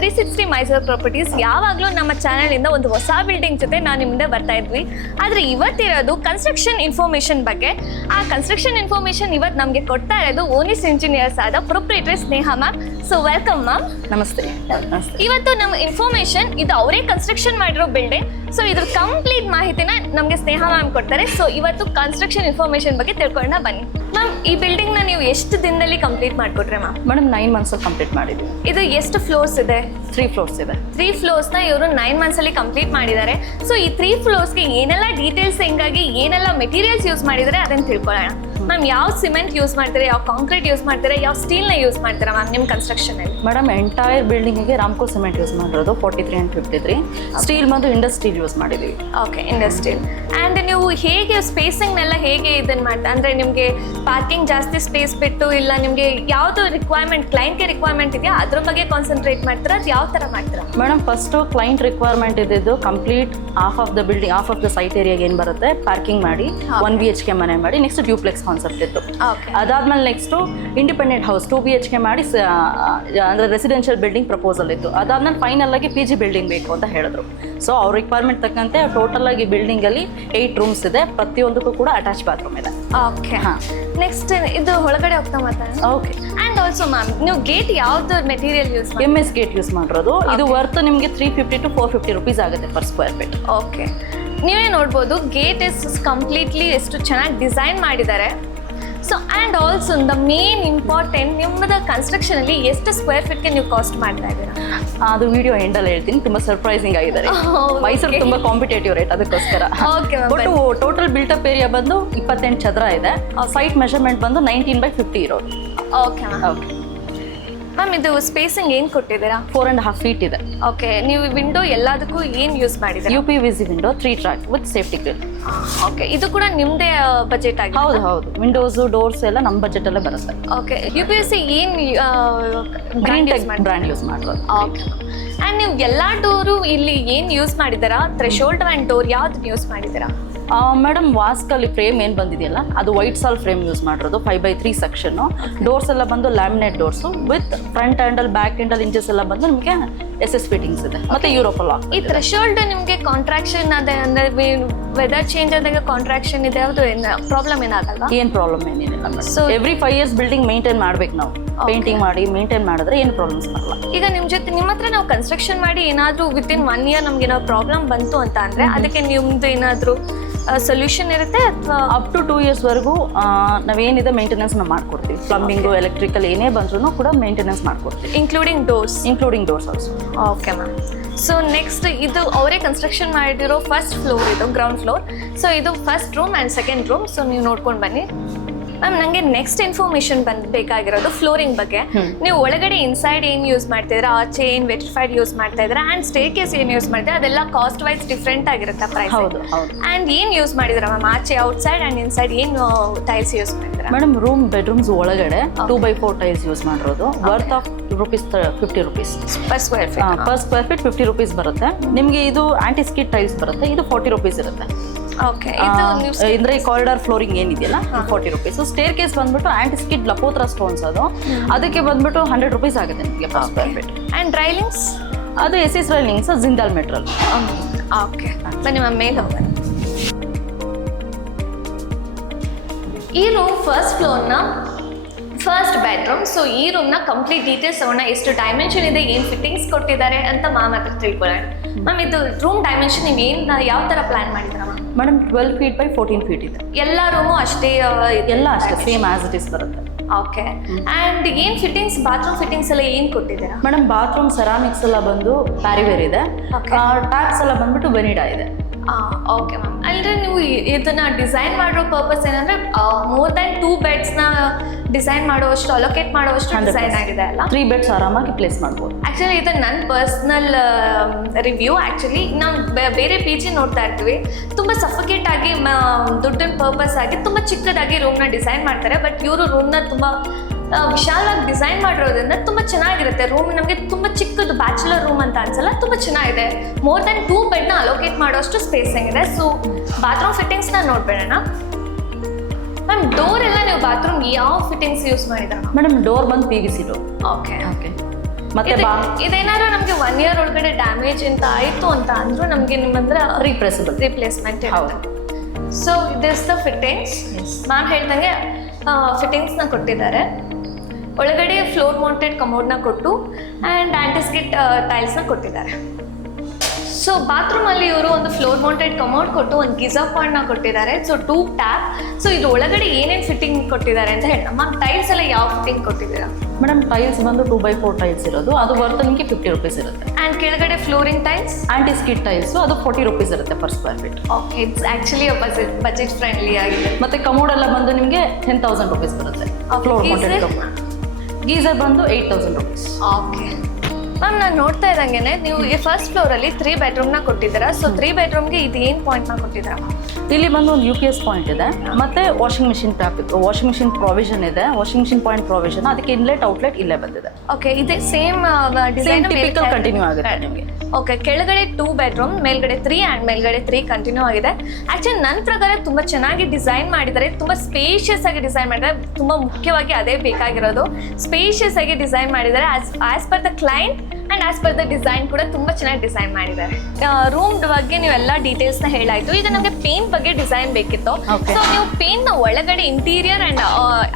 360 Mysuru properties ಯಾವಾಗಲೂ ನಮ್ಮ ಚಾನಲಿಂದ ಒಂದು ಹೊಸ ಬಿಲ್ಡಿಂಗ್ ಜೊತೆ ನಾನು ನಿಮ್ಮ ಮುಂದೆ ಬರ್ತಾ ಇದ್ವಿ. ಆದರೆ ಇವತ್ತಿರೋದು ಕನ್ಸ್ಟ್ರಕ್ಷನ್ ಇನ್ಫಾರ್ಮೇಷನ್ ಬಗ್ಗೆ. ಆ ಕನ್ಸ್ಟ್ರಕ್ಷನ್ ಇನ್ಫಾರ್ಮೇಷನ್ ಇವತ್ತು ನಮಗೆ ಕೊಡ್ತಾ ಇರೋದು ಓನಿಸ್ ಇಂಜಿನಿಯರ್ಸ್ ಆದ ಪ್ರೊಪ್ರೈಟರ್ ಸ್ನೇಹ ಮ್ಯಾಮ್. So welcome ma'am. ನಮಸ್ತೆ. ಇವತ್ತು ನಮ್ಮ ಇನ್ಫಾರ್ಮೇಷನ್ ಇದು ಅವರೇ ಕನ್ಸ್ಟ್ರಕ್ಷನ್ ಮಾಡಿರೋ ಬಿಲ್ಡಿಂಗ್. ಸೊ ಇದ್ರ ಕಂಪ್ಲೀಟ್ ಮಾಹಿತಿನ ನಮಗೆ ಸ್ನೇಹ ಮ್ಯಾಮ್ ಕೊಡ್ತಾರೆ. ಸೊ ಇವತ್ತು ಕನ್ಸ್ಟ್ರಕ್ಷನ್ ಇನ್ಫಾರ್ಮೇಷನ್ ಬಗ್ಗೆ ತಿಳ್ಕೊಳ್ಳೋಣ ಬನ್ನಿ ಮ್ಯಾಮ್. ಈ ಬಿಲ್ಡಿಂಗ್ನ ನೀವು ಎಷ್ಟು ದಿನದಲ್ಲಿ ಕಂಪ್ಲೀಟ್ ಮಾಡಿಕೊಟ್ರೆ ಮ್ಯಾಮ್? ಮೇಡಮ್ 9 ಮಂತ್ಸಲ್ಲಿ ಕಂಪ್ಲೀಟ್ ಮಾಡಿದ್ವಿ. ಇದು ಎಷ್ಟು ಫ್ಲೋರ್ಸ್ ಇದೆ? 3 ಫ್ಲೋರ್ಸ್ ಇದೆ. 3 ಫ್ಲೋರ್ಸ್ನ ಇವರು 9 ಮಂತ್ಸಲ್ಲಿ ಕಂಪ್ಲೀಟ್ ಮಾಡಿದ್ದಾರೆ. ಸೊ ಈ 3 ಫ್ಲೋರ್ಸ್ಗೆ ಏನೆಲ್ಲ ಡೀಟೇಲ್ಸ್ ಹೆಂಗಾಗಿ ಏನೆಲ್ಲ ಮೆಟೀರಿಯಲ್ಸ್ ಯೂಸ್ ಮಾಡಿದರೆ ಅದನ್ನು ತಿಳ್ಕೊಳ್ಳೋಣ ಮ್ಯಾಮ್. ಯಾವ ಸಿಮೆಂಟ್ ಯೂಸ್ ಮಾಡ್ತಾರೆ, ಯಾವ ಕಾಂಕ್ರೀಟ್ ಯೂಸ್ ಮಾಡ್ತಾರೆ, ಯಾವ ಸ್ಟೀಲ್ನ ಯೂಸ್ ಮಾಡ್ತಾರೆ ಮ್ಯಾಮ್ ನಿಮ್ಮ ಕನ್ಸ್ಟ್ರಕ್ಷನಲ್ಲಿ? ಮೇಡಮ್ ಎಂಟೈರ್ ಬಿಲ್ಡಿಂಗಿಗೆ ರಾಮ್ಕೋ ಸಿಮೆಂಟ್ ಯೂಸ್ ಮಾಡಿರೋದು 43 and 53. ಸ್ಟೀಲ್ ಬಂದು ಇಂಡಸ್ಟ್ರಿಯಲ್ ಯೂಸ್ ಮಾಡಿದ್ದೀವಿ. Okay, industrial. ಆ್ಯಂಡ್ ನೀವು ಹೇಗೆ ಸ್ಪೇಸಿಂಗ್ನೆಲ್ಲ ಹೇಗೆ ಇದನ್ನು ಮಾಡ್ತಾ, ಅಂದರೆ ನಿಮಗೆ ಪಾರ್ಕಿಂಗ್ ಜಾಸ್ತಿ ಸ್ಪೇಸ್ ಬಿಟ್ಟು ಇಲ್ಲ ನಿಮಗೆ ಯಾವುದು ರಿಕ್ವೈರ್ಮೆಂಟ್ ಕ್ಲೈಂಟ್ಗೆ ರಿಕ್ವೈರ್ಮೆಂಟ್ ಇದೆಯಾ ಅದ್ರ ಬಗ್ಗೆ ಕಾನ್ಸಂಟ್ರೇಟ್ ಮಾಡ್ತೀರಾ, ಅದು ಯಾವ ಥರ ಮಾಡ್ತೀರಾ? ಮೇಡಮ್ ಫಸ್ಟು ಕ್ಲೈಂಟ್ ರಿಕ್ವೈರ್ಮೆಂಟ್ ಇದ್ದಿದ್ದು complete half of the building, half of the site ಏರಿಯಾಗೆ ಏನು ಬರುತ್ತೆ ಪಾರ್ಕಿಂಗ್ ಮಾಡಿ 1 BHK ಮನೆ ಮಾಡಿ, ನೆಕ್ಸ್ಟ್ ಡ್ಯೂಪ್ಲೆಕ್ಸ್ ಕಾನ್ಸೆಪ್ಟ್ ಇತ್ತು. ಅದಾದ್ಮೇಲೆ ನೆಕ್ಸ್ಟು ಇಂಡಿಪೆಂಡೆಂಟ್ ಹೌಸ್ 2 BHK ಮಾಡಿ ಅಂದರೆ ರೆಸಿಡೆನ್ಷಿಯಲ್ ಬಿಲ್ಡಿಂಗ್ ಪ್ರಪೋಸಲ್ ಇತ್ತು. ಅದಾದ್ಮೇಲೆ ಫೈನಲ್ ಆಗಿ PG ಬಿಲ್ಡಿಂಗ್ ಬೇಕು ಅಂತ ಹೇಳಿದ್ರು. ಸೊ ಅವ್ರ ರಿಕ್ವೈರ್ಮೆಂಟ್ ತಕ್ಕಂತೆ ಟೋಟಲ್ ಆಗಿ ಬಿಲ್ಡಿಂಗಲ್ಲಿ 8 ರೂಮ್ಸ್ ಇದೆ, ಪ್ರತಿಯೊಂದಕ್ಕೂ ಕೂಡ ಅಟ್ಯಾಚ್ ಬಾತ್ರೂಮ್ ಇದೆ. ಓಕೆ, ನೆಕ್ಸ್ಟ್ ಇದು ಒಳಗಡೆ ಹೋಗ್ತಾ ಮಾತಾಡೋಣ. ಓಕೆ. ಆ್ಯಂಡ್ ಆಲ್ಸೋ ಮ್ಯಾಮ್ ನೀವು ಗೇಟ್ ಯಾವ್ದು ಮೆಟೀರಿಯಲ್ ಯೂಸ್ ಮಾಡಿ? MS ಗೇಟ್ ಯೂಸ್ ಮಾಡಿರೋದು. ಇದು ವರ್ತ್ ನಿಮಗೆ 350 to 450 rupees ಆಗುತ್ತೆ ಪರ್ ಸ್ಕ್ವೇರ್ ಫೀಟ್. ಓಕೆ, ನೀವೇ ನೋಡ್ಬೋದು ಗೇಟ್ ಇಸ್ ಕಂಪ್ಲೀಟ್ಲಿ ಎಷ್ಟು ಚೆನ್ನಾಗಿ ಡಿಸೈನ್ ಮಾಡಿದ್ದಾರೆ. So and also the main important, ನಿಮ್ಮದು ಕನ್ಸ್ಟ್ರಕ್ಷನಲ್ಲಿ ಎಷ್ಟು ಸ್ಕ್ವೇರ್ ಫೀಟ್ಗೆ ನೀವು ಕಾಸ್ಟ್ ಮಾಡ್ತಾ ಇದ್ದೀರಾ? ಅದು ವಿಡಿಯೋ ಎಂಡಲ್ಲಿ ಹೇಳ್ತೀನಿ. ತುಂಬ ಸರ್ಪ್ರೈಸಿಂಗ್ ಆಗಿದ್ದಾರೆ. ಮೈಸೂರು ತುಂಬ ಕಾಂಪಿಟೇಟಿವ್ ರೇಟ್, ಅದಕ್ಕೋಸ್ಕರ. Okay ma'am. But total built-up area ಬಂದು 28 ಚದರ ಇದೆ. ಸೈಟ್ ಮೆಷರ್ಮೆಂಟ್ ಬಂದು 19/50 ಇರೋದು. Okay ma'am. ಓಕೆ ಮ್ಯಾಮ್, ಇದು ಸ್ಪೇಸಿಂಗ್ ಏನು ಕೊಟ್ಟಿದ್ದೀರಾ? 4.5 feet ಇದೆ. ಓಕೆ, ನೀವು ವಿಂಡೋ ಎಲ್ಲದಕ್ಕೂ ಏನು ಯೂಸ್ ಮಾಡಿದ್ದೀರಾ? UPVC window 3 track with safety grill. Okay, ಇದು ಕೂಡ ನಿಮ್ಮದೇ ಬಜೆಟ್ ಆಗಿದೆ? ಹೌದು ಹೌದು, ವಿಂಡೋಸು ಡೋರ್ಸ್ ಎಲ್ಲ ನಮ್ಮ ಬಜೆಟಲ್ಲೇ ಬರುತ್ತೆ. ಓಕೆ, UPVC ಏನು ಗ್ರೀನ್ ಟೆಕ್ ಬ್ರ್ಯಾಂಡ್ ಯೂಸ್ ಮಾಡೋದು. ಓಕೆ. ಆ್ಯಂಡ್ ನೀವು ಎಲ್ಲ ಡೋರು ಇಲ್ಲಿ ಏನು ಯೂಸ್ ಮಾಡಿದ್ದೀರಾ? ಥ್ರೆಶೋಲ್ಡ್ ಆ್ಯಂಡ್ ಡೋರ್ ಯಾವ್ದು ಯೂಸ್ ಮಾಡಿದ್ದೀರಾ? ಮೇಡಮ್ ವಾಸ್ಕಲ್ಲಿ ಫ್ರೇಮ್ ಏನು ಬಂದಿದೆಯಲ್ಲ ಅದು ವೈಟ್ ಸಾಲ್ ಫ್ರೇಮ್ ಯೂಸ್ ಮಾಡಿರೋದು 5/3 ಸೆಕ್ಷನ್ನು. ಡೋರ್ಸ್ ಎಲ್ಲ ಬಂದು laminate doors with front handle back handle inches ಎಲ್ಲ ಬಂದು ನಿಮಗೆ SS ಫಿಟ್ಟಿಂಗ್ಸ್ ಇದೆ, ಮತ್ತೆ ಯೂರೋಪಲ್ ಲಾಕ್. ಈ ಥ್ರೆಶೋಲ್ಡ್ ನಿಮಗೆ ಕಾಂಟ್ರಾಕ್ಷನ್ ಅದೇ ಅಂದರೆ ವೆದರ್ ಚೇಂಜ್ ಆದಾಗ ಕಾಂಟ್ರಾಕ್ಷನ್ ಇದೆ, ಯಾವುದು ಪ್ರಾಬ್ಲಮ್ ಏನಾಗಲ್ವಾ? ಏನು ಪ್ರಾಬ್ಲಮ್ ಏನಿಲ್ಲ madam. So every 5 years building maintain ಮಾಡ್ಬೇಕು ನಾವು. ಪೇಂಟಿಂಗ್ ಮಾಡಿ ಮೇಂಟೈನ್ ಮಾಡಿದ್ರೆ ಏನು ಪ್ರಾಬ್ಲಮ್ಸ್ ಬರಲ್ಲ. ಈಗ ನಿಮ್ಮ ಹತ್ರ ನಾವು ಕನ್ಸ್ಟ್ರಕ್ಷನ್ ಮಾಡಿ ಏನಾದರೂ ವಿತಿನ್ 1 year ನಮ್ಗೆ ಏನಾದ್ರು ಪ್ರಾಬ್ಲಮ್ ಬಂತು ಅಂತ ಅಂದರೆ ಅದಕ್ಕೆ ನಿಮ್ದು ಏನಾದರೂ ಸೊಲ್ಯೂಷನ್ ಇರುತ್ತೆ ಅಥವಾ ಅಪ್ ಟು 2 years ವರೆಗೂ ನಾವೇನಿದೆ ಮೇಂಟೆನೆನ್ಸ್ ನಾವು ಮಾಡ್ಕೊಡ್ತೀವಿ. ಪ್ಲಂಬಿಂಗು ಎಲೆಕ್ಟ್ರಿಕಲ್ ಏನೇ ಬಂದ್ರೂ ಕೂಡ ಮೇಂಟೆನೆನ್ಸ್ ಮಾಡ್ಕೊಡ್ತೀವಿ, including doors also. Okay ma'am. So next ಇದು ಅವರೇ ಕನ್ಸ್ಟ್ರಕ್ಷನ್ ಮಾಡಿರೋ ಫಸ್ಟ್ ಫ್ಲೋರ್, ಇದು ಗ್ರೌಂಡ್ ಫ್ಲೋರ್. ಸೊ ಇದು first room and second room. So ನೀವು ನೋಡ್ಕೊಂಡು ಬನ್ನಿ ಮ್ಯಾಮ್. ನನಗೆ ನೆಕ್ಸ್ಟ್ ಇನ್ಫಾರ್ಮೇಷನ್ ಬೇಕಾಗಿರೋದು ಫ್ಲೋರಿಂಗ್ ಬಗ್ಗೆ. ನೀವು ಒಳಗಡೆ ಇನ್ಸೈಡ್ ಏನು ಯೂಸ್ ಮಾಡ್ತಿದ್ದೀರಾ, ಆಚೆ ಏನು ವೆಟ್ರಿಫೈಡ್ ಯೂಸ್ ಮಾಡ್ತಾ ಇದ್ದೀರಾ, ಆ್ಯಂಡ್ ಸ್ಟೇರ್ಕೇಸ್ ಏನು ಯೂಸ್ ಮಾಡ್ತೀರಾ, ಅದೆಲ್ಲ ಕಾಸ್ಟ್ ವೈಸ್ ಡಿಫ್ರೆಂಟ್ ಆಗಿರುತ್ತೆ ಪ್ರೈಸ್. ಹೌದು ಹೌದು. ಆ್ಯಂಡ್ ಏನು ಯೂಸ್ ಮಾಡಿದ್ದೀರಾ ಮ್ಯಾಮ್ ಆಚೆ ಔಟ್ಸೈಡ್ ಆ್ಯಂಡ್ ಇನ್ಸೈಡ್ ಏನು ಟೈಲ್ಸ್ ಯೂಸ್ ಮಾಡಿದ್ದೀರಾ? ಮೇಡಮ್ ಬೆಡ್ರೂಮ್ಸ್ ಒಳಗಡೆ 2/4 ಟೈಲ್ಸ್ ಯೂಸ್ ಮಾಡಿರೋದು. Worth of ₹50 per square feet. Per square feet 50 rupees ಬರುತ್ತೆ ನಿಮಗೆ. ಇದು ಆಂಟಿ ಸ್ಕಿಡ್ ಟೈಲ್ಸ್ ಬರುತ್ತೆ, ಇದು 40 rupees ಇರುತ್ತೆ. ಓಕೆ, ಅಂದ್ರೆ ಕಾರಿಡಾರ್ ಫ್ಲೋರಿಂಗ್ ಏನಿದೆಯಲ್ಲ 40 rupees. ಸ್ಟೇರ್ ಕೇಸ್ ಬಂದ್ಬಿಟ್ಟು ಆಂಟಿ ಸ್ಕಿಡ್ ಲಪೋತ್ರ ಸ್ಟೋನ್ಸ್, ಅದಕ್ಕೆ ಬಂದ್ಬಿಟ್ಟು 100 rupees ಆಗುತ್ತೆ ನಿಮಗೆ per square feet. And railings ಅದು SS railings Jindal metal. Okay, ಬನ್ನಿ ಮ್ಯಾಮ್ ಮೇಲೆ ಹೋಗೋಣ. ಈ ರೂಮ್ ಫಸ್ಟ್ ಫ್ಲೋರ್ನ ಫಸ್ಟ್ ಬೆಡ್ರೂಮ್. ಸೊ ಈ ರೂಮ್ನ ಕಂಪ್ಲೀಟ್ ಡೀಟೇಲ್ಸ್ ತಗೊಂಡ, ಎಷ್ಟು ಡೈಮೆನ್ಷನ್ ಇದೆ, ಏನು ಫಿಟ್ಟಿಂಗ್ಸ್ ಕೊಟ್ಟಿದ್ದಾರೆ ಅಂತ ಮ್ಯಾಮ್ ಹತ್ರ ತಿಳ್ಕೊಳ್ಳೋಣ. ಮ್ಯಾಮ್ ಇದು ರೂಮ್ ಡೈಮೆನ್ಷನ್ ನೀವು ಏನು ಯಾವ ಥರ ಪ್ಲ್ಯಾನ್ ಮಾಡಿದ್ದೀರಾ ma'am? Madam 12 feet by 14 feet ಇದೆ. ಎಲ್ಲ ರೂಮು ಅಷ್ಟೇ? ಎಲ್ಲ ಅಷ್ಟೇ ಸೇಮ್ ಆಸ್ ಇಟ್ ಇಸ್ ಬರುತ್ತೆ. ಓಕೆ. ಆ್ಯಂಡ್ ಏನು ಫಿಟ್ಟಿಂಗ್ಸ್, ಬಾತ್ರೂಮ್ ಫಿಟ್ಟಿಂಗ್ಸ್ ಎಲ್ಲ ಏನು ಕೊಟ್ಟಿದ್ದೀರಾ? ಮೇಡಮ್ ಬಾತ್ರೂಮ್ ಸೆರಾಮಿಕ್ಸ್ ಎಲ್ಲ ಬಂದು ಪ್ಯಾರಿವೇರ್ ಇದೆ. ಟ್ಯಾಪ್ಸ್ ಎಲ್ಲ ಬಂದ್ಬಿಟ್ಟು ವೆನಿಡಾ ಇದೆ. Okay ma'am. ಅಂದರೆ ನೀವು ಇದನ್ನ ಡಿಸೈನ್ ಮಾಡೋ ಪರ್ಪಸ್ ಏನಂದರೆ ಮೋರ್ ದ್ಯಾನ್ 2 ಬೆಡ್ಸ್ನ ಡಿಸೈನ್ ಮಾಡುವಷ್ಟು, ಅಲೋಕೇಟ್ ಮಾಡುವಷ್ಟು ಡಿಸೈನ್ ಆಗಿದೆ ಅಲ್ಲ? 3 beds ಆರಾಮಾಗಿ ಪ್ಲೇಸ್ ಮಾಡ್ಬೋದು. ಆ್ಯಕ್ಚುಲಿ ಇದು ನನ್ನ ಪರ್ಸ್ನಲ್ ರಿವ್ಯೂ. ಆ್ಯಕ್ಚುಲಿ ನಾವು ಬೇರೆ PG ನೋಡ್ತಾ ಇರ್ತೀವಿ, ತುಂಬ ಸಫಿಕೇಟ್ ಆಗಿ ದುಡ್ಡಿನ ಪರ್ಪಸ್ ಆಗಿ ತುಂಬ ಚಿಕ್ಕದಾಗಿ ರೂಮ್ನ ಡಿಸೈನ್ ಮಾಡ್ತಾರೆ. ಬಟ್ ಇವರು ರೂಮ್ನ ತುಂಬ ವಿಶಾಲವಾಗಿ ಡಿಸೈನ್ ಮಾಡಿರೋದ್ರಿಂದ ತುಂಬ ಚೆನ್ನಾಗಿರುತ್ತೆ ರೂಮ್. ನಮಗೆ ತುಂಬ ಚಿಕ್ಕದು ಬ್ಯಾಚುಲರ್ ರೂಮ್ ಅಂತ ಅನ್ಸಲ್ಲ, ತುಂಬ ಚೆನ್ನಾಗಿದೆ. ಮೋರ್ ದ್ಯಾನ್ 2 ಬೆಡ್ನ ಅಲೋಕೇಟ್ ಮಾಡೋಷ್ಟು ಸ್ಪೇಸಿಂಗ್ ಇದೆ. ಸೊ ಬಾತ್ರೂಮ್ ಫಿಟ್ಟಿಂಗ್ಸ್ನ ನೋಡ್ಬೇಡೋಣ ಮ್ಯಾಮ್. ಡೋರ್ ಎಲ್ಲ ನೀವು ಬಾತ್ರೂಮ್ ಯಾವ ಫಿಟ್ಟಿಂಗ್ಸ್ ಯೂಸ್ ಮಾಡಿದ್ದೀರಾ? ಮೇಡಮ್ ಡೋರ್ ಬಂದು PVC ಡೋರ್. ಓಕೆ. ಮತ್ತೆ ಇದೇನಾದ್ರು ನಮಗೆ 1 year ಒಳಗಡೆ ಡ್ಯಾಮೇಜ್ ಅಂತ ಆಯಿತು ಅಂತ ಅಂದ್ರೂ ನಮಗೆ ನಿಮ್ಮ ಹತ್ರ ರೀಪ್ಲೇಸಬಲ್ ರಿಪ್ಲೇಸ್ಮೆಂಟ್ ಹೌದು. So this the fittings ma'am ಹೇಳ್ದಂಗೆ ಫಿಟ್ಟಿಂಗ್ಸ್ನ ಕೊಟ್ಟಿದ್ದಾರೆ. ಒಳಗಡೆ ಫ್ಲೋರ್ ಮೌಂಟೆಡ್ ಕಮೋಡ್ನ ಕೊಟ್ಟು ಆ್ಯಂಡ್ ಆಂಟಿಸ್ಕಿಟ್ ಟೈಲ್ಸ್ನ ಕೊಟ್ಟಿದ್ದಾರೆ. ಸೊ ಬಾತ್ರೂಮಲ್ಲಿ ಇವರು ಒಂದು ಫ್ಲೋರ್ ಮೌಂಟೆಡ್ ಕಮೋಡ್ ಕೊಟ್ಟು ಒಂದು ಗಿಜರ್ ಪಾಯಿಂಟ್ನ ಕೊಟ್ಟಿದ್ದಾರೆ. So 2 tap. ಸೊ ಇದು ಒಳಗಡೆ ಏನೇನು ಫಿಟ್ಟಿಂಗ್ ಕೊಟ್ಟಿದ್ದಾರೆ ಅಂತ ಹೇಳಿ ಮ್ಯಾಮ್ ಟೈಲ್ಸ್ ಎಲ್ಲ ಯಾವ ಫಿಟ್ಟಿಂಗ್ ಕೊಟ್ಟಿದ್ದೀರಾ? ಮೇಡಮ್ ಟೈಲ್ಸ್ ಬಂದು 2x4 ಟೈಲ್ಸ್ ಇರೋದು, ಅದು ವರ್ತ್ ನಿಮಗೆ 50 ರೂಪೀಸ್ ಇರುತ್ತೆ. ಆ್ಯಂಡ್ ಕೆಳಗಡೆ flooring tiles anti skid tiles ಅದು 40 ರೂಪೀಸ್ ಇರುತ್ತೆ per square feet. Okay, it's actually budget friendly ಆಗಿದೆ. ಮತ್ತೆ ಕಮೋಡ್ ಎಲ್ಲ ಬಂದು ನಿಮಗೆ 10,000 ರೂಪೀಸ್ ಬರುತ್ತೆ. Floor mounted commode. ಗೀಸರ್ ಬಂದು 8,000 ರೂಪೀಸ್. ಓಕೆ ಮ್ಯಾಮ್, ನಾನು ನೋಡ್ತಾ ಇದ್ದಂಗೆ ನೀವು ಈ ಫಸ್ಟ್ ಫ್ಲೋರಲ್ಲಿ 3 bedroomನ ಕೊಟ್ಟಿದ್ದೀರಾ. ಸೊ 3 bedroomಗೆ ಇದು ಏನು ಪಾಯಿಂಟ್ನ ಕೊಟ್ಟಿದ್ದೀರಾ? ಇಲ್ಲಿ ಬಂದು ಒಂದು UPS ಪಾಯಿಂಟ್ ಇದೆ, ಮತ್ತೆ washing machine tap, washing machine provision ಇದೆ, ವಾಷಿಂಗ್ ಮಿಷಿನ್ ಪಾಯಿಂಟ್ ಪ್ರಾವಿಷನ್, ಅದಕ್ಕೆ ಇನ್ಲೆಟ್ ಔಟ್ಲೆಟ್ ಇಲ್ಲೇ ಬಂದಿದೆ. ಓಕೆ, ಇದೇ ಸೇಮ್ ಡಿಸೈನ್ ಟಿಪಿಕಲ್ ಕಂಟಿನ್ಯೂ ಆಗುತ್ತೆ ನಿಮಗೆ. ಓಕೆ, ಕೆಳಗಡೆ 2 bedroom, ಮೇಲ್ಗಡೆ 3 ಆ್ಯಂಡ್ ಮೇಲ್ಗಡೆ 3 ಕಂಟಿನ್ಯೂ ಆಗಿದೆ. ಆ್ಯಕ್ಚುಲಿ ನನ್ನ ಪ್ರಕಾರ ತುಂಬ ಚೆನ್ನಾಗಿ ಡಿಸೈನ್ ಮಾಡಿದ್ದಾರೆ, ತುಂಬ ಸ್ಪೇಷಿಯಸ್ ಆಗಿ ಡಿಸೈನ್ ಮಾಡಿದ್ದಾರೆ. ತುಂಬ ಮುಖ್ಯವಾಗಿ ಅದೇ ಬೇಕಾಗಿರೋದು, ಸ್ಪೇಷಿಯಸ್ ಆಗಿ ಡಿಸೈನ್ ಮಾಡಿದ್ದಾರೆ. As per the client and as per the design ಕೂಡ ತುಂಬ ಚೆನ್ನಾಗಿ ಡಿಸೈನ್ ಮಾಡಿದ್ದಾರೆ. ರೂಮ್ ಬಗ್ಗೆ ನೀವೆಲ್ಲ ಡೀಟೇಲ್ಸ್ನ ಹೇಳಾಯಿತು. ಈಗ ನಮಗೆ ಪೇಂಟ್ ಬಗ್ಗೆ ಡಿಸೈನ್ ಬೇಕಿತ್ತು. ಸೊ ನೀವು ಪೇಂಟ್ನ ಒಳಗಡೆ ಇಂಟೀರಿಯರ್ ಆ್ಯಂಡ್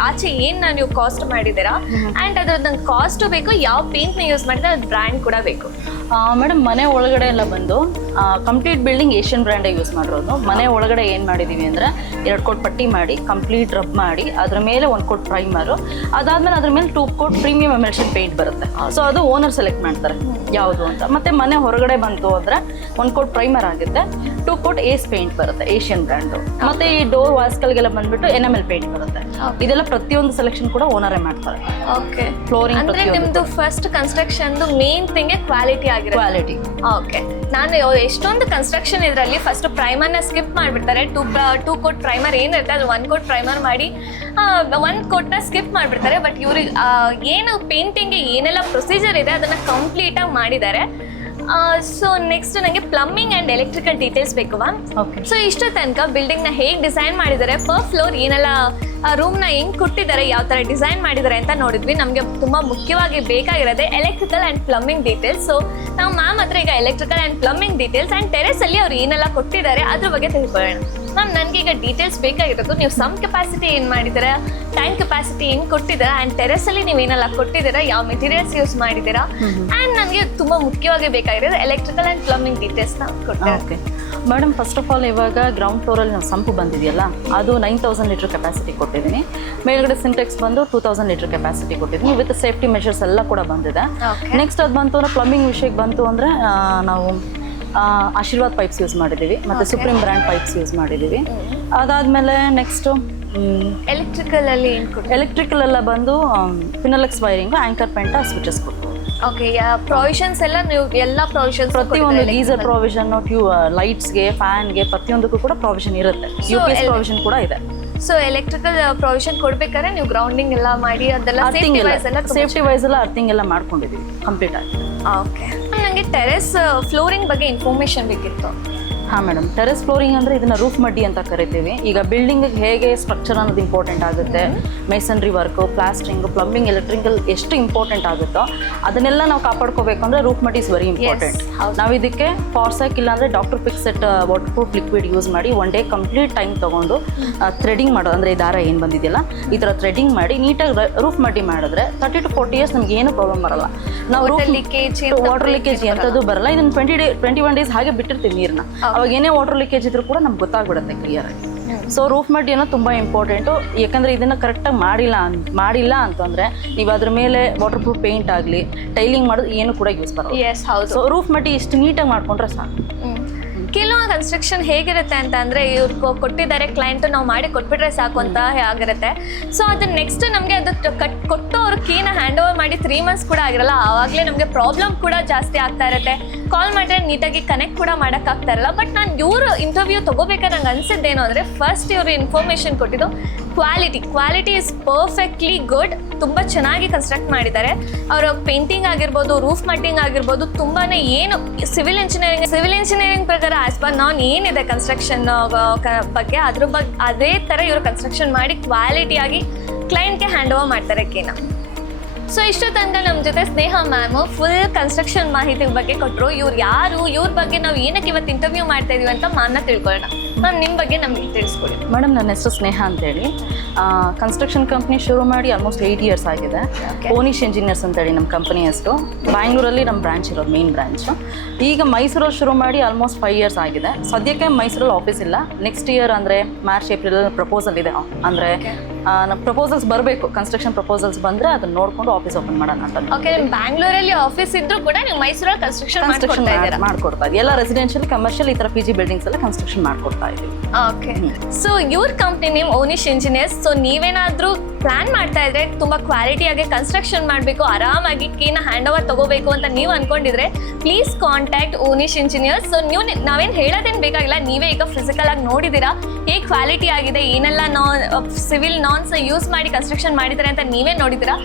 ಆಚೆ ಏನು ನೀವು ಕಾಸ್ಟ್ ಮಾಡಿದ್ದೀರಾ ಆ್ಯಂಡ್ ಅದ್ರದ್ದು ಕಾಸ್ಟು ಬೇಕು, ಯಾವ ಪೇಂಟ್ನ ಯೂಸ್ ಮಾಡಿದ್ರೆ ಅದು ಬ್ರ್ಯಾಂಡ್ ಕೂಡ ಬೇಕು. ಮೇಡಮ್ ಮನೆ ಒಳಗಡೆ ಎಲ್ಲ ಬಂದು ಕಂಪ್ಲೀಟ್ ಬಿಲ್ಡಿಂಗ್ ಏಷ್ಯನ್ ಬ್ರ್ಯಾಂಡೇ ಯೂಸ್ ಮಾಡಿರೋದು. ಮನೆ ಒಳಗಡೆ ಏನು ಮಾಡಿದ್ದೀವಿ ಅಂದರೆ 2 ಕೋಟ್ ಪಟ್ಟಿ ಮಾಡಿ ಕಂಪ್ಲೀಟ್ ರಬ್ ಮಾಡಿ ಅದ್ರ ಮೇಲೆ 1 ಕೋಟ್ ಪ್ರೈಮರು, ಅದಾದ್ಮೇಲೆ ಅದ್ರ ಮೇಲೆ 2 ಕೋಟ್ ಪ್ರೀಮಿಯಂ ಎಮಲ್ಷನ್ ಪೇಂಟ್ ಬರುತ್ತೆ. ಸೊ ಅದು ಓನರ್ ಸೆಲೆಕ್ಟ್ ಮಾಡ್ತಾರೆ ಯಾವುದು ಅಂತ. ಮತ್ತೆ ಮನೆ ಹೊರಗಡೆ ಬಂತು ಅಂದರೆ 1 ಕೋಟ್ ಪ್ರೈಮರ್ ಆಗುತ್ತೆ, 2 ಕೋಟ್ ಏಸ್ ಪೇಂಟ್ ಬರುತ್ತೆ ಏಷ್ಯನ್ ಬ್ರ್ಯಾಂಡು. ಮತ್ತೆ ಈ ಡೋರ್ ವಾಸ್ಕಲ್ಗೆಲ್ಲ ಬಂದ್ಬಿಟ್ಟು NML ಪೇಂಟ್ ಬರುತ್ತೆ. ಇದೆಲ್ಲ ಪ್ರತಿಯೊಂದು ಸೆಲೆಕ್ಷನ್ ಕೂಡ ಓನರೇ ಮಾಡ್ತಾರೆ. ಓಕೆ, ಫ್ಲೋರಿಂಗ್ ಅಂದ್ರೆ ನಿಮ್ದು first construction main thing quality ಆಗಿರುತ್ತೆ. ಕ್ವಾಲಿಟಿ. ಓಕೆ, ನಾನು ಎಷ್ಟೊಂದು ಕನ್ಸ್ಟ್ರಕ್ಷನ್ ಇದರಲ್ಲಿ ಫಸ್ಟ್ ಪ್ರೈಮರ್ನ ಸ್ಕಿಪ್ ಮಾಡಿಬಿಡ್ತಾರೆ. 2 ಕೋಟ್ ಪ್ರೈಮರ್ ಏನಿರುತ್ತೆ ಅದು 1 ಕೋಟ್ ಪ್ರೈಮರ್ ಮಾಡಿ 1 ಕೋಟ್ನ ಸ್ಕಿಪ್ ಮಾಡಿಬಿಡ್ತಾರೆ. ಬಟ್ ಇವ್ರಿಗೆ ಏನು ಪೇಂಟಿಂಗ್ಗೆ ಏನೆಲ್ಲ ಪ್ರೊಸೀಜರ್ ಇದೆ ಅದನ್ನು ಕಂಪ್ಲೀಟಾಗಿ ಮಾಡಿದ್ದಾರೆ. ಸೊ ನೆಕ್ಸ್ಟ್ ನನಗೆ ಪ್ಲಂಬಿಂಗ್ ಆ್ಯಂಡ್ ಎಲೆಕ್ಟ್ರಿಕಲ್ ಡೀಟೇಲ್ಸ್ ಬೇಕು ಮ್ಯಾಮ್. ಓಕೆ, ಸೊ ಇಷ್ಟು ತನಕ ಬಿಲ್ಡಿಂಗ್ನ ಹೇಗೆ ಡಿಸೈನ್ ಮಾಡಿದ್ದಾರೆ, ಪರ್ ಫ್ಲೋರ್ ಏನೆಲ್ಲ ರೂಮ್ನ ಹೆಂಗೆ ಕೊಟ್ಟಿದ್ದಾರೆ, ಯಾವ ಥರ ಡಿಸೈನ್ ಮಾಡಿದ್ದಾರೆ ಅಂತ ನೋಡಿದ್ವಿ. ನಮಗೆ ತುಂಬ ಮುಖ್ಯವಾಗಿ ಬೇಕಾಗಿರೋದೆ electrical and plumbing details. So ನಾವು ಮ್ಯಾಮ್ ಹತ್ರ ಈಗ electrical and plumbing details and ಟೆರೆಸಲ್ಲಿ ಅವ್ರು ಏನೆಲ್ಲ ಕೊಟ್ಟಿದ್ದಾರೆ ಅದ್ರ ಬಗ್ಗೆ ತಿಳ್ಕೊಳ್ಳೋಣ. ಮ್ಯಾಮ್ ನನಗೆ ಈಗ ಡೀಟೇಲ್ಸ್ ಬೇಕಾಗಿರೋದು, ನೀವು ಸಮ್ ಕೆಪಾಸಿಟಿ ಏನು ಮಾಡಿದ್ದೀರಾ, ಟ್ಯಾಂಕ್ ಕೆಪಾಸಿಟಿ ಹೆಂಗೆ ಕೊಟ್ಟಿದ್ದೀರಾ ಆ್ಯಂಡ್ ಟೆರೆಸಲ್ಲಿ ನೀವೇನೆಲ್ಲ ಕೊಟ್ಟಿದ್ದೀರಾ, ಯಾವ ಮೆಟೀರಿಯಲ್ಸ್ ಯೂಸ್ ಮಾಡಿದ್ದೀರಾ ಆ್ಯಂಡ್ ನನಗೆ ತುಂಬ ಮುಖ್ಯವಾಗಿ ಬೇಕಾಗಿರೋದು ಎಲೆಕ್ಟ್ರಿಕಲ್ ಆ್ಯಂಡ್ ಪ್ಲಂಬಿಂಗ್ ಡೀಟೇಲ್ಸ್ನ ಕೊಡ್ತೀರಾ? Okay madam, first of all ಇವಾಗ ಗ್ರೌಂಡ್ ಫ್ಲೋರಲ್ಲಿ ನಾವು ಸಂಪು ಬಂದಿದೆಯಲ್ಲ ಅದು 9,000 ಲೀಟರ್ ಕೆಪಾಸಿಟಿ ಕೊಟ್ಟಿದ್ದೀನಿ. ಮೇಲ್ಗಡೆ ಸಿಂಟೆಕ್ಸ್ ಬಂದು 2,000 ಲೀಟರ್ ಕೆಪಾಸಿಟಿ ಕೊಟ್ಟಿದ್ದೀನಿ ವಿತ್ ಸೇಫ್ಟಿ ಮೆಷರ್ಸ್ ಎಲ್ಲ ಕೂಡ ಬಂದಿದೆ. ನೆಕ್ಸ್ಟ್ ಅದು ಬಂತು ಅಂದರೆ ಪ್ಲಂಬಿಂಗ್ ವಿಷಯಕ್ಕೆ ಬಂತು ಅಂದರೆ ನಾವು ಆಶೀರ್ವಾದ್ ಪೈಪ್ಸ್ ಯೂಸ್ ಮಾಡಿದ್ದೀವಿ, ಮತ್ತು ಸುಪ್ರೀಂ ಬ್ರ್ಯಾಂಡ್ ಪೈಪ್ಸ್ ಯೂಸ್ ಮಾಡಿದ್ದೀವಿ. ಅದಾದಮೇಲೆ ನೆಕ್ಸ್ಟು ಎಲೆಕ್ಟ್ರಿಕಲಲ್ಲಿ ಏನು ಕೊಡ್ತೀರಾ? ಎಲೆಕ್ಟ್ರಿಕಲ್ ಎಲ್ಲ ಬಂದು Finolex wiring, anchor paint, switches ಕೊಟ್ಟು. ಓಕೆ, ಪ್ರೊವಿಷನ್ಸ್ ಎಲ್ಲ ನೀವು ಎಲ್ಲ ಪ್ರೊವಿಷನ್ಸ್ ಪ್ರತಿಯೊಂದು ಗೀಸರ್ ಪ್ರೊವಿಷನ್, ಲೈಟ್ಸ್ಗೆ, ಫ್ಯಾನ್ಗೆ ಪ್ರತಿಯೊಂದಕ್ಕೂ ಕೂಡ ಪ್ರೊವಿಷನ್ ಇರುತ್ತೆ. UPS ಪ್ರೊವಿಷನ್ ಕೂಡ ಇದೆ. ಸೊ ಎಲೆಕ್ಟ್ರಿಕಲ್ ಪ್ರೊವಿಷನ್ ಕೊಡ್ಬೇಕಾದ್ರೆ ನೀವು ಗ್ರೌಂಡಿಂಗ್ ಎಲ್ಲ ಮಾಡಿ ಅದೆಲ್ಲ ಸೇಫ್ಟಿ ವೈಸ್ ಎಲ್ಲ ಅರ್ಥಿಂಗ್ ಎಲ್ಲ ಮಾಡ್ಕೊಂಡಿದ್ದೀವಿ ಕಂಪ್ಲೀಟ್ ಆಗಿ. ಓಕೆ, ನನಗೆ ಟೆರೆಸ್ ಫ್ಲೋರಿಂಗ್ ಬಗ್ಗೆ ಇನ್ಫಾರ್ಮೇಷನ್ ಬೇಕಿತ್ತು. ಹಾಂ ಮೇಡಮ್, ಟೆರೆಸ್ ಫ್ಲೋರಿಂಗ್ ಅಂದರೆ ಇದನ್ನು ರೂಫ್ ಮಡ್ಡಿ ಅಂತ ಕರಿತೀವಿ. ಈಗ ಬಿಲ್ಡಿಂಗಿಗೆ ಹೇಗೆ ಸ್ಟ್ರಕ್ಚರ್ ಅನ್ನೋದು ಇಂಪಾರ್ಟೆಂಟ್ ಆಗುತ್ತೆ, masonry work, plastering, plumbing, electrical ಎಷ್ಟು ಇಂಪಾರ್ಟೆಂಟ್ ಆಗುತ್ತೋ ಅದನ್ನೆಲ್ಲ ನಾವು ಕಾಪಾಡ್ಕೋಬೇಕು ಅಂದರೆ ರೂಫ್ ಮಡ್ಡಿ ಇಸ್ ವೆರಿ ಇಂಪಾರ್ಟೆಂಟ್. ನಾವು ಇದಕ್ಕೆ ಫಾರ್ಸಾಕ್ ಇಲ್ಲಾಂದರೆ doctor Fixit waterproof liquid use ಮಾಡಿ 1 ಡೇ ಕಂಪ್ಲೀಟ್ ಟೈಮ್ ತೊಗೊಂಡು ಥ್ರೆಡಿಂಗ್ ಮಾಡೋದು, ಅಂದರೆ ಈ ದಾರ ಏನು ಬಂದಿದೆಯಲ್ಲ ಈ ಥರ ಥ್ರೆಡಿಂಗ್ ಮಾಡಿ ನೀಟಾಗಿ ರೂಫ್ ಮಡ್ಡಿ ಮಾಡಿದ್ರೆ 30 to 40 years ನಮ್ಗೆ ಏನು ಪ್ರಾಬ್ಲಮ್ ಬರಲ್ಲ. ನಾವು ವಾಟರ್ ಲೀಕೇಜ್ ಎಂಥದ್ದು ಬರಲ್ಲ. ಇದನ್ನು 21 days ಹಾಗೆ ಬಿಟ್ಟಿರ್ತೀವಿ ನೀರನ್ನ. ಅವಾಗ ಏನೇ ವಾಟರ್ ಲೀಕೇಜ್ ಇದ್ರೂ ಕೂಡ ನಮ್ಗೆ ಗೊತ್ತಾಗ್ಬಿಡುತ್ತೆ ಕ್ಲಿಯರ್ ಆಗಿ. ಸೊ ರೂಫ್ ಮಡ್ಡಿ ಅನ್ನೋದು ತುಂಬ ಇಂಪಾರ್ಟೆಂಟು. ಯಾಕಂದರೆ ಇದನ್ನು ಕರೆಕ್ಟಾಗಿ ಮಾಡಿಲ್ಲ ಅಂತಂದರೆ ನೀವು ಅದ್ರ ಮೇಲೆ ವಾಟರ್ ಪ್ರೂಫ್ ಪೇಂಟ್ ಆಗಲಿ ಟೈಲಿಂಗ್ ಮಾಡೋದು ಏನು ಕೂಡ ಯೂಸ್ ಬರೋದು. ಸೊ ರೂಫ್ ಮಡ್ಡಿ ಇಷ್ಟು ನೀಟಾಗಿ ಮಾಡ್ಕೊಂಡ್ರೆ ಸಾಕು. ಕೆಲವು ಕನ್ಸ್ಟ್ರಕ್ಷನ್ ಹೇಗಿರುತ್ತೆ ಅಂತ ಅಂದರೆ ಇವ್ರು ಕೊಟ್ಟಿದ್ದಾರೆ ಕ್ಲೈಂಟು, ನಾವು ಮಾಡಿ ಕೊಟ್ಬಿಟ್ರೆ ಸಾಕು ಅಂತ ಆಗಿರುತ್ತೆ. ಸೊ ಅದು ನೆಕ್ಸ್ಟ್ ನಮಗೆ ಅದು ಕೊಟ್ಟು ಅವ್ರು ಕೀನ ಹ್ಯಾಂಡ್ ಓವರ್ ಮಾಡಿ 3 months ಕೂಡ ಆಗಿರಲ್ಲ. ಆವಾಗಲೇ ನಮಗೆ ಪ್ರಾಬ್ಲಮ್ ಕೂಡ ಜಾಸ್ತಿ ಆಗ್ತಾ ಇರುತ್ತೆ. ಕಾಲ್ ಮಾಡಿದ್ರೆ ನೀಟಾಗಿ ಕನೆಕ್ಟ್ ಕೂಡ ಮಾಡೋಕ್ಕಾಗ್ತಾ ಇರಲ್ಲ. ಬಟ್ ನಾನು ಇವರು ಇಂಟರ್ವ್ಯೂ ತೊಗೋಬೇಕಾದ್ರೆ ನಂಗೆ ಅನಿಸಿದ್ದೇನು ಅಂದರೆ ಫಸ್ಟ್ ಇವರು ಇನ್ಫಾರ್ಮೇಷನ್ ಕೊಟ್ಟಿದ್ದು ಕ್ವಾಲಿಟಿ ಇಸ್ ಪರ್ಫೆಕ್ಟ್ಲಿ ಗುಡ್. ತುಂಬ ಚೆನ್ನಾಗಿ ಕನ್ಸ್ಟ್ರಕ್ಟ್ ಮಾಡಿದ್ದಾರೆ. ಅವರ ಪೇಂಟಿಂಗ್ ಆಗಿರ್ಬೋದು, ರೂಫ್ ಮಡ್ಡಿಂಗ್ ಆಗಿರ್ಬೋದು, ತುಂಬಾ ಏನು ಸಿವಿಲ್ ಇಂಜಿನಿಯರಿಂಗ್ ಪ್ರಕಾರ ಆಸ್ ಪರ್ ನಾನ್ ಏನಿದೆ ಕನ್ಸ್ಟ್ರಕ್ಷನ್ ಬಗ್ಗೆ ಅದೇ ಥರ ಇವರು ಕನ್ಸ್ಟ್ರಕ್ಷನ್ ಮಾಡಿ ಕ್ವಾಲಿಟಿಯಾಗಿ ಕ್ಲೈಂಟ್ಗೆ ಹ್ಯಾಂಡ್ ಓವರ್ ಮಾಡ್ತಾರೆ ಕೀನ. ಸೊ ಇಷ್ಟು ತನಕ ನಮ್ಮ ಜೊತೆ ಸ್ನೇಹ ಮ್ಯಾಮ್ ಫುಲ್ ಕನ್ಸ್ಟ್ರಕ್ಷನ್ ಮಾಹಿತಿ ಬಗ್ಗೆ ಕೊಟ್ಟರು. ಇವ್ರು ಯಾರು, ಇವ್ರ ಬಗ್ಗೆ ನಾವು ಏನಕ್ಕೆ ಇವತ್ತು ಇಂಟರ್ವ್ಯೂ ಮಾಡ್ತಾ ಇದೀವಿ ಅಂತ ಮ್ಯಾಮ್ನ ತಿಳ್ಕೊಳ್ಳೋಣ. ಮ್ಯಾಮ್ ನಿಮ್ಮ ಬಗ್ಗೆ ನಮಗೆ ತಿಳಿಸ್ಕೊಡಿ. ಮೇಡಮ್, ನನ್ನ ಹೆಸರು ಸ್ನೇಹ ಅಂತೇಳಿ. ಕನ್ಸ್ಟ್ರಕ್ಷನ್ ಕಂಪ್ನಿ ಶುರು ಮಾಡಿ ಆಲ್ಮೋಸ್ಟ್ 8 years ಆಗಿದೆ. ಓನಿಶ್ ಇಂಜಿನಿಯರ್ಸ್ ಅಂತೇಳಿ ನಮ್ಮ ಕಂಪನಿ ಹೆಸರು. ಬ್ಯಾಂಗ್ಳೂರಲ್ಲಿ ನಮ್ಮ ಬ್ರಾಂಚ್ ಇರೋದು, ಮೇನ್ ಬ್ರಾಂಚು. ಈಗ ಮೈಸೂರಲ್ಲಿ ಶುರು ಮಾಡಿ ಆಲ್ಮೋಸ್ಟ್ 5 years ಆಗಿದೆ. ಸದ್ಯಕ್ಕೆ ಮೈಸೂರಲ್ಲಿ ಆಫೀಸ್ ಇಲ್ಲ. ನೆಕ್ಸ್ಟ್ ಇಯರ್ ಅಂದರೆ ಮಾರ್ಚ್ ಏಪ್ರಿಲ್ ಪ್ರಪೋಸಲ್ ಇದೆ. ಅಂದರೆ ನಮ್ಮ ಪ್ರಪೋಸಲ್ಸ್ ಬರಬೇಕು, ಕನ್ಸ್ಟ್ರಕ್ಷನ್ ಪ್ರಪೋಸಲ್ಸ್ ಬಂದರೆ ಅದನ್ನ ನೋಡಿಕೊಂಡು ಆಫೀಸ್ ಓಪನ್ ಮಾಡೋಣ ಅಂತ. ಓಕೆ, ನಿಮ್ಮ ಬ್ಯಾಂಗ್ಳೂರಲ್ಲಿ ಆಫೀಸ್ ಇದ್ರೂ ಕೂಡ ನೀವು ಮೈಸೂರಲ್ಲಿ ಕನ್ಸ್ಟ್ರಕ್ಷನ್ ಮಾಡ್ಕೊಡ್ತಾ ಇದ್ದೀವಿ. ಎಲ್ಲ ರೆಸಿಡೆನ್ಷಿಯಲ್, ಕಮರ್ಷಿಯಲ್ ಈ ಥರ PG ಬಿಲ್ಡಿಂಗ್ಸ್ ಎಲ್ಲ ಕನ್ಸ್ಟ್ರಕ್ಷನ್ ಮಾಡ್ಕೊಡ್ತಾ ಇದ್ದೀವಿ. ಓಕೆ, ಸೊ ಇವ್ರ ಕಂಪ್ನಿ ನೇಮ್ ಓನಿಶ್ ಇಂಜಿನಿಯರ್ಸ್. ಸೊ ನೀವೇನಾದ್ರೂ ಪ್ಲಾನ್ ಮಾಡ್ತಾ ಇದ್ರೆ ತುಂಬಾ ಕ್ವಾಲಿಟಿಯಾಗಿ ಕನ್ಸ್ಟ್ರಕ್ಷನ್ ಮಾಡಬೇಕು, ಆರಾಮಾಗಿ ಕೀನ ಹ್ಯಾಂಡ್ ಓವರ್ ತಗೋಬೇಕು ಅಂತ ನೀವು ಅನ್ಕೊಂಡಿದ್ರೆ ಪ್ಲೀಸ್ ಕಾಂಟ್ಯಾಕ್ಟ್ ಓನಿಶ್ ಇಂಜಿನಿಯರ್ಸ್. ಸೊ ನೀವು ನಾವೇನು ಹೇಳೋದೇನು ಬೇಕಾಗಿಲ್ಲ, ನೀವೇ ಈಗ ಫಿಸಿಕಲ್ ಆಗಿ ನೋಡಿದ್ದೀರಾ ಹೇಗೆ ಕ್ವಾಲಿಟಿ ಆಗಿದೆ, ಏನೆಲ್ಲ ಸಿವಿಲ್ ನಾನ್ಸ್ ಯೂಸ್ ಮಾಡಿ ಕನ್ಸ್ಟ್ರಕ್ಷನ್ ಮಾಡಿದ್ದಾರೆ ಅಂತ ನೀವೇ ನೋಡಿದ್ದೀರಾ.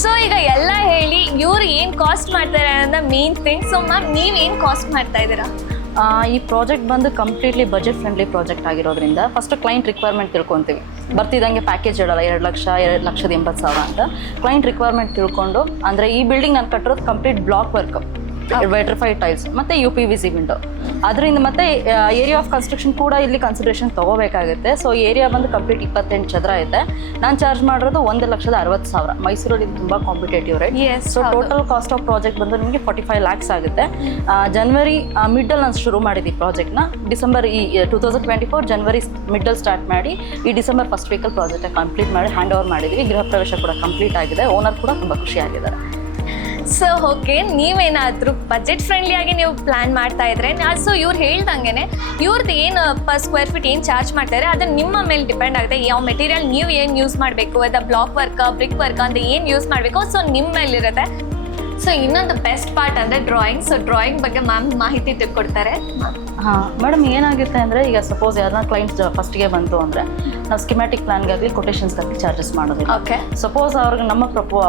ಸೊ ಈಗ ಎಲ್ಲ ಹೇಳಿ ಇವ್ರು ಏನು ಕಾಸ್ಟ್ ಮಾಡ್ತಾರೆ ಅನ್ನೋದು ಮೇನ್ ಥಿಂಗ್. ಸೊ ಮ್ಯಾಮ್, ನೀವೇನು ಕಾಸ್ಟ್ ಮಾಡ್ತಾ ಇದ್ದೀರಾ? ಈ ಪ್ರಾಜೆಕ್ಟ್ ಬಂದು ಕಂಪ್ಲೀಟ್ಲಿ ಬಜೆಟ್ ಫ್ರೆಂಡ್ಲಿ ಪ್ರಾಜೆಕ್ಟ್ ಆಗಿರೋದ್ರಿಂದ ಫಸ್ಟ್ ಕ್ಲೈಂಟ್ ರಿಕ್ವೈರ್ಮೆಂಟ್ ತಿಳ್ಕೊತೀವಿ. ಬರ್ತಿದ್ದಂಗೆ ಪ್ಯಾಕೇಜ್ ಹೇಳಲ್ಲ 2 ಲಕ್ಷ 2,80,000 ಅಂತ. ಕ್ಲೈಂಟ್ ರಿಕ್ವೈರ್ಮೆಂಟ್ ತಿಳ್ಕೊಂಡು, ಅಂದರೆ ಈ ಬಿಲ್ಡಿಂಗ್ ನಾನು ಕಟ್ಟಿರೋದು complete block work, vitrified tiles ಮತ್ತು UPVC ವಿಂಡೋ. ಅದರಿಂದ ಮತ್ತೆ ಏರಿಯಾ ಆಫ್ ಕನ್ಸ್ಟ್ರಕ್ಷನ್ ಕೂಡ ಇಲ್ಲಿ ಕನ್ಸಿಡರೇಷನ್ ತೊಗೋಬೇಕಾಗುತ್ತೆ. ಸೊ ಏರಿಯಾ ಬಂದು ಕಂಪ್ಲೀಟ್ 28 ಚದರ ಐತೆ. ನಾನು ಚಾರ್ಜ್ ಮಾಡಿರೋದು 1,60,000. ಮೈಸೂರಲ್ಲಿ ಇದು ತುಂಬ competitive rate. So total cost of project ಬಂದು ನಿಮಗೆ 45 lakhs ಆಗುತ್ತೆ. ಜನವರಿ ಮಿಡ್ಡಲ್ಲಿ ನಾನು ಶುರು ಮಾಡಿದ್ವಿ ಪ್ರಾಜೆಕ್ಟ್ನ. ಡಿಸೆಂಬರ್ 2024 ಜನವರಿ ಮಿಡ್ಡಲ್ಲಿ ಸ್ಟಾರ್ಟ್ ಮಾಡಿ ಈ ಡಿಸೆಂಬರ್ ಫಸ್ಟ್ ವೀಕಲ್ಲಿ ಪ್ರಾಜೆಕ್ಟ್ ಕಂಪ್ಲೀಟ್ ಮಾಡಿ ಹ್ಯಾಂಡ್ ಓವರ್ ಮಾಡಿದ್ವಿ. ಗೃಹ ಪ್ರವೇಶ ಕೂಡ ಕಂಪ್ಲೀಟ್ ಆಗಿದೆ. ಓನರ್ ಕೂಡ ತುಂಬ ಖುಷಿಯಾಗಿದ್ದಾರೆ. ಸೊ ಓಕೆ, ನೀವೇನಾದರೂ ಬಜೆಟ್ ಫ್ರೆಂಡ್ಲಿ ಆಗಿ ನೀವು ಪ್ಲಾನ್ ಮಾಡ್ತಾ ಇದ್ರೆ, ಸೊ ಇವ್ರು ಹೇಳ್ದಂಗೆ ಇವ್ರದ್ದು ಏನು ಪರ್ ಸ್ಕ್ವೇರ್ ಫೀಟ್ ಏನು ಚಾರ್ಜ್ ಮಾಡ್ತಾರೆ ಅದು ನಿಮ್ಮ ಮೇಲೆ ಡಿಪೆಂಡ್ ಆಗುತ್ತೆ. ಯಾವ ಮೆಟೀರಿಯಲ್ ನೀವು ಏನು ಯೂಸ್ ಮಾಡಬೇಕು, ಅದು ಬ್ಲಾಕ್ ವರ್ಕ್, ಬ್ರಿಕ್ ವರ್ಕ್ ಅಂತ ಏನು ಯೂಸ್ ಮಾಡಬೇಕು, ಸೊ ನಿಮ್ಮ ಮೇಲಿರುತ್ತೆ. ಸೊ ಇನ್ನೊಂದು ಬೆಸ್ಟ್ ಪಾರ್ಟ್ ಅಂದರೆ ಡ್ರಾಯಿಂಗ್. ಸೊ ಡ್ರಾಯಿಂಗ್ ಬಗ್ಗೆ ಮ್ಯಾಮ್ ಮಾಹಿತಿ ತಿಳ್ಕೊಡ್ತಾರೆ. ಮೇಡಮ್, ಏನಾಗುತ್ತೆ ಅಂದರೆ ಈಗ ಸಪೋಸ್ ಯಾರನ್ನ ಕ್ಲೈಂಟ್ಸ್ ಫಸ್ಟಿಗೆ ಬಂತು ಅಂದರೆ ನಾವು ಸ್ಕಿಮ್ಯಾಟಿಕ್ ಪ್ಲಾನ್ಗಾಗಲಿ ಕೊಟೇಶನ್ಸ್ಗಾಗಲಿ ಚಾರ್ಜಸ್ ಮಾಡೋದಿಲ್ಲ. ಓಕೆ, ಸಪೋಸ್ ಅವ್ರಿಗೆ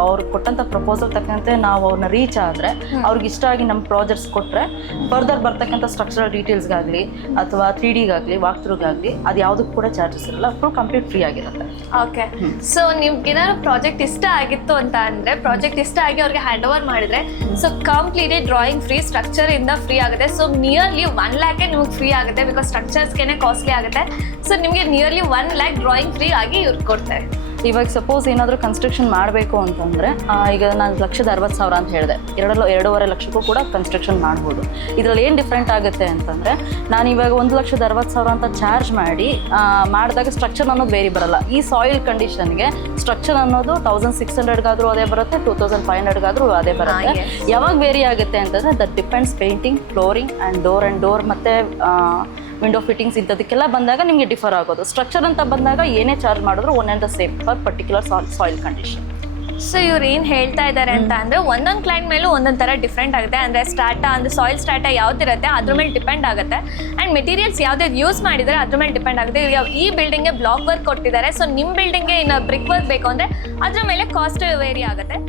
ಅವ್ರಿಗೆ ಕೊಟ್ಟಂಥ ಪ್ರಪೋಸಲ್ ತಕ್ಕಂತೆ ನಾವು ಅವ್ರನ್ನ ರೀಚ್ ಆದರೆ, ಅವ್ರಿಗೆ ಇಷ್ಟ ಆಗಿ ನಮ್ಮ ಪ್ರಾಜೆಕ್ಟ್ಸ್ ಕೊಟ್ಟರೆ ಫರ್ದರ್ ಬರ್ತಕ್ಕಂಥ ಸ್ಟ್ರಕ್ಚರಲ್ ಡೀಟೇಲ್ಸ್ಗಾಗಲಿ ಅಥವಾ 3Dಗಾಗಲಿ ವಾಕ್ಥ್ರೂಗಾಗಲಿ ಅದು ಯಾವುದಕ್ಕೂ ಕೂಡ ಚಾರ್ಜಸ್ ಇರಲ್ಲ. ಫುಲ್ ಕಂಪ್ಲೀಟ್ ಫ್ರೀ ಆಗಿರುತ್ತೆ. ಓಕೆ, ಸೊ ನಿಮ್ಗೆ ಏನಾದ್ರು ಪ್ರಾಜೆಕ್ಟ್ ಇಷ್ಟ ಆಗಿತ್ತು ಅಂತ ಅಂದರೆ, ಪ್ರಾಜೆಕ್ಟ್ ಇಷ್ಟ ಆಗಿ ಅವ್ರಿಗೆ ಹ್ಯಾಂಡ್ ಓವರ್ ಮಾಡಿದ್ರೆ, so completely drawing free, structure ಇಂದ ಫ್ರೀ ಆಗುತ್ತೆ. ಸೊ ನಿಯರ್ಲಿ 1 lakh ನಿಮ್ಗೆ ಫ್ರೀ ಆಗುತ್ತೆ, ಬಿಕಾಸ್ ಸ್ಟ್ರಕ್ಚರ್ಸ್ಗೆ ಕಾಸ್ಟ್ಲಿ ಆಗುತ್ತೆ. ಸೊ ನಿಮಗೆ ನಿಯರ್ಲಿ 1 lakh ಡ್ರಾಯಿಂಗ್ ಫ್ರೀ ಆಗಿ ಇವ್ರು ಕೊಡ್ತಾರೆ. ಇವಾಗ ಸಪೋಸ್ ಏನಾದರೂ ಕನ್ಸ್ಟ್ರಕ್ಷನ್ ಮಾಡಬೇಕು ಅಂತಂದರೆ, ಈಗ ನಾನು 1,60,000 ಅಂತ ಹೇಳಿದೆ, 2.5 ಲಕ್ಷಕ್ಕೂ ಕೂಡ ಕನ್ಸ್ಟ್ರಕ್ಷನ್ ಮಾಡ್ಬೋದು. ಇದರಲ್ಲಿ ಏನು ಡಿಫ್ರೆಂಟ್ ಆಗುತ್ತೆ ಅಂತಂದರೆ, ನಾನು ಇವಾಗ 1,60,000 ಅಂತ ಚಾರ್ಜ್ ಮಾಡಿದಾಗ ಸ್ಟ್ರಕ್ಚರ್ ಅನ್ನೋದು ಬೇರೆ ಬರಲ್ಲ. ಈ ಸಾಯಿಲ್ ಕಂಡೀಷನ್ಗೆ ಸ್ಟ್ರಕ್ಚರ್ ಅನ್ನೋದು 1,600ಗಾದರೂ ಅದೇ ಬರುತ್ತೆ, 2,500ಗಾದರೂ ಅದೇ ಬರುತ್ತೆ. ಯಾವಾಗ ವೇರಿ ಆಗುತ್ತೆ ಅಂತಂದರೆ that depends painting, flooring and door ಮತ್ತು ವಿಂಡೋ ಫಿಟ್ಟಿಂಗ್ಸ್ ಇಂಥದಕ್ಕೆಲ್ಲ ಬಂದಾಗ ನಿಮಗೆ ಡಿಫರ್ ಆಗೋದು. ಸ್ಟ್ರಕ್ಚರ್ ಅಂತ ಬಂದಾಗ ಏನೇ ಚಾರ್ಜ್ ಮಾಡಿದ್ರು one and the same for particular soil condition. So ಇವ್ರು ಏನು ಹೇಳ್ತಾ ಇದ್ದಾರೆ ಅಂತ ಅಂದರೆ, ಒಂದೊಂದು ಕ್ಲೈಂಟ್ ಮೇಲೂ ಒಂದೊಂದು ಥರ ಡಿಫ್ರೆಂಟ್ ಆಗುತ್ತೆ. ಅಂದರೆ ಸ್ಟಾರ್ಟಾ ಅಂದರೆ ಸಾಯಿಲ್ ಸ್ಟಾರ್ಟಾ ಯಾವ್ದಿರುತ್ತೆ ಅದ್ರ ಮೇಲೆ ಡಿಪೆಂಡ್ ಆಗುತ್ತೆ. ಆ್ಯಂಡ್ ಮೆಟೀರಿಯಲ್ಸ್ ಯಾವುದೇ ಯೂಸ್ ಮಾಡಿದರೆ ಅದ್ರ ಮೇಲೆ ಡಿಪೆಂಡ್ ಆಗುತ್ತೆ. ಈ ಬಿಲ್ಡಿಂಗ್ಗೆ ಬ್ಲಾಕ್ ವರ್ಕ್ ಕೊಟ್ಟಿದ್ದಾರೆ, ಸೊ ನಿಮ್ಮ ಬಿಲ್ಡಿಂಗ್ಗೆ ಇನ್ನು ಬ್ರಿಕ್ ವರ್ಕ್ ಬೇಕು ಅಂದರೆ ಅದ್ರ ಮೇಲೆ ಕಾಸ್ಟ್ ವೇರಿ ಆಗುತ್ತೆ.